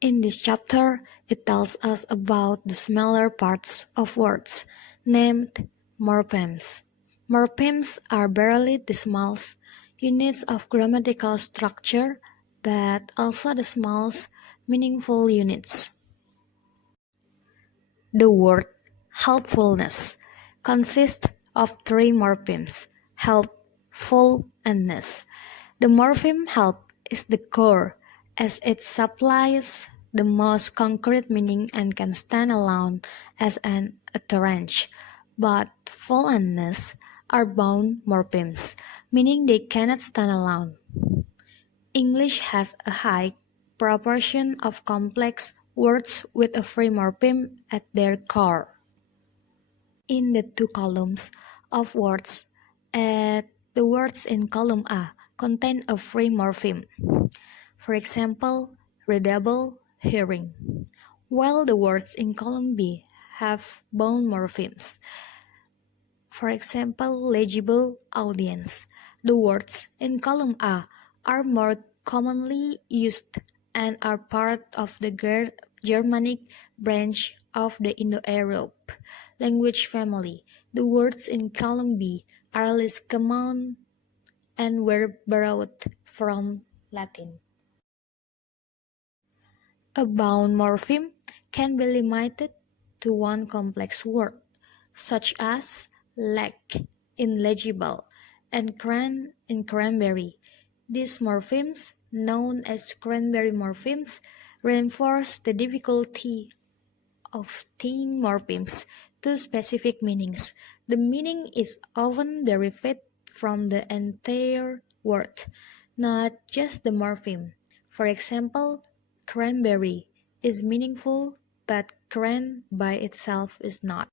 In this chapter, it tells us about the smaller parts of words, named morphemes. Morphemes are barely the smallest units of grammatical structure, but also the smallest meaningful units. The word helpfulness consists of three morphemes: help, full, and ness. The morpheme help is the core, as it supplies the most concrete meaning and can stand alone as an utterance. But full and ness are bound morphemes, meaning they cannot stand alone. English has a high proportion of complex words with a free morpheme at their core. In the two columns of words, the words in column A contain a free morpheme. For example, readable, hearing, while the words in column B have bound morphemes. For example, legible, audience. The words in column A are more commonly used and are part of the Germanic branch of the Indo-Europe language family. The words in column B are less common and were borrowed from Latin. A bound morpheme can be limited to one complex word, such as lack in legible and cran in cranberry. These morphemes, known as cranberry morphemes, reinforce the difficulty of tying morphemes to specific meanings. The meaning is often derived from the entire word, not just the morpheme. For example, cranberry is meaningful, but cran by itself is not.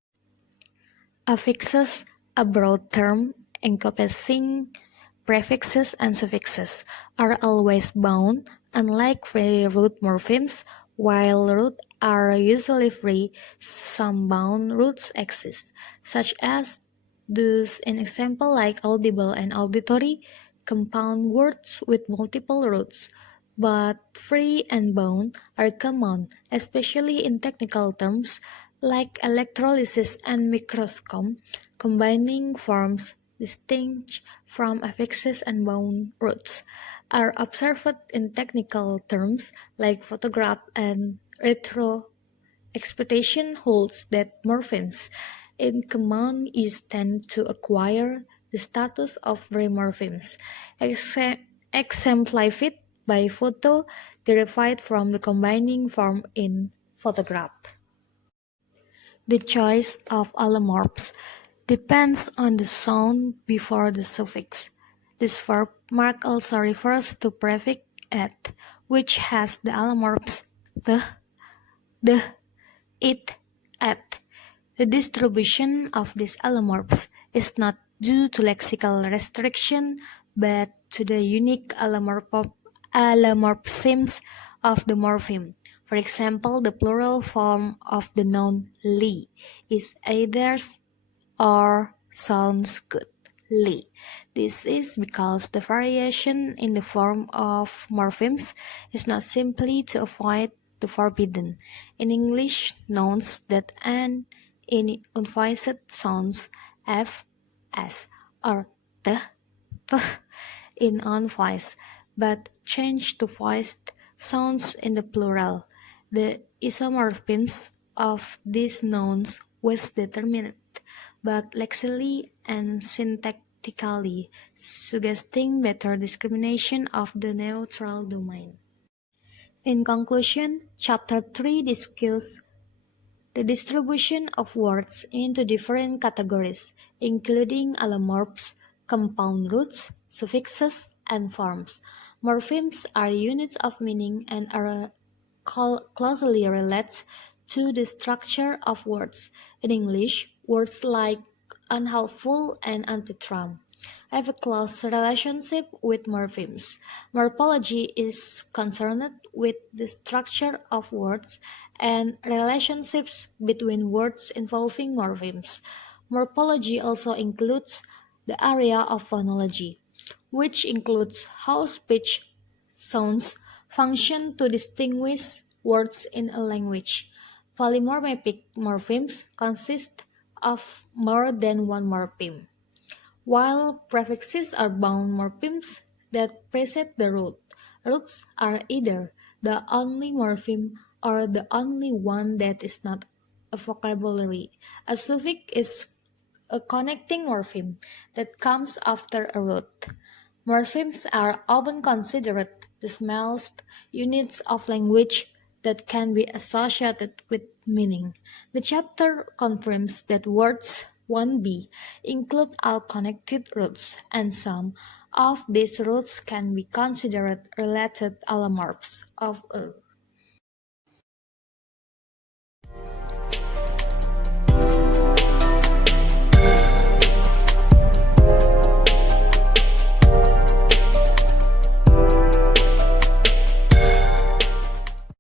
Affixes, a broad term encompassing prefixes and suffixes, are always bound, unlike free root morphemes. While roots are usually free, some bound roots exist, such as those in example like audible and auditory, compound words with multiple roots. But free and bound are common, especially in technical terms like electrolysis and microscopy, combining forms distinct from affixes and bound roots, are observed in technical terms like photograph and retro. Expectation holds that morphemes in common use tend to acquire the status of remorphemes, exemplified by photo derived from the combining form in photograph. The choice of allomorphs depends on the sound before the suffix. This verb mark also refers to prefix "at", which has the allomorphs the, it, at. The distribution of these allomorphs is not due to lexical restriction, but to the unique allomorphisms of the morpheme. For example, the plural form of the noun "li" is either or sounds good, li. This is because the variation in the form of morphemes is not simply to avoid the forbidden. In English, nouns that end in unvoiced sounds f, s, or t, p in unvoiced, but change to voiced sounds in the plural. The isomorphisms of these nouns was determined, but lexically and syntactically, suggesting better discrimination of the neutral domain. In conclusion, Chapter 3 discusses the distribution of words into different categories, including allomorphs, compound roots, suffixes, and forms. Morphemes are units of meaning and are closely related to the structure of words. In English, words like unhelpful and antithram have a close relationship with morphemes. Morphology is concerned with the structure of words and relationships between words involving morphemes. Morphology also includes the area of phonology, which includes how speech sounds function to distinguish words in a language. Polymorphic morphemes consist of more than one morpheme, while prefixes are bound morphemes that precede the root. Roots are either the only morpheme or the only one that is not a vocabulary. A suffix is a connecting morpheme that comes after a root. Morphemes are often considered the smallest units of language that can be associated with meaning. The chapter confirms that words 1b include all connected roots, and some of these roots can be considered related allomorphs of a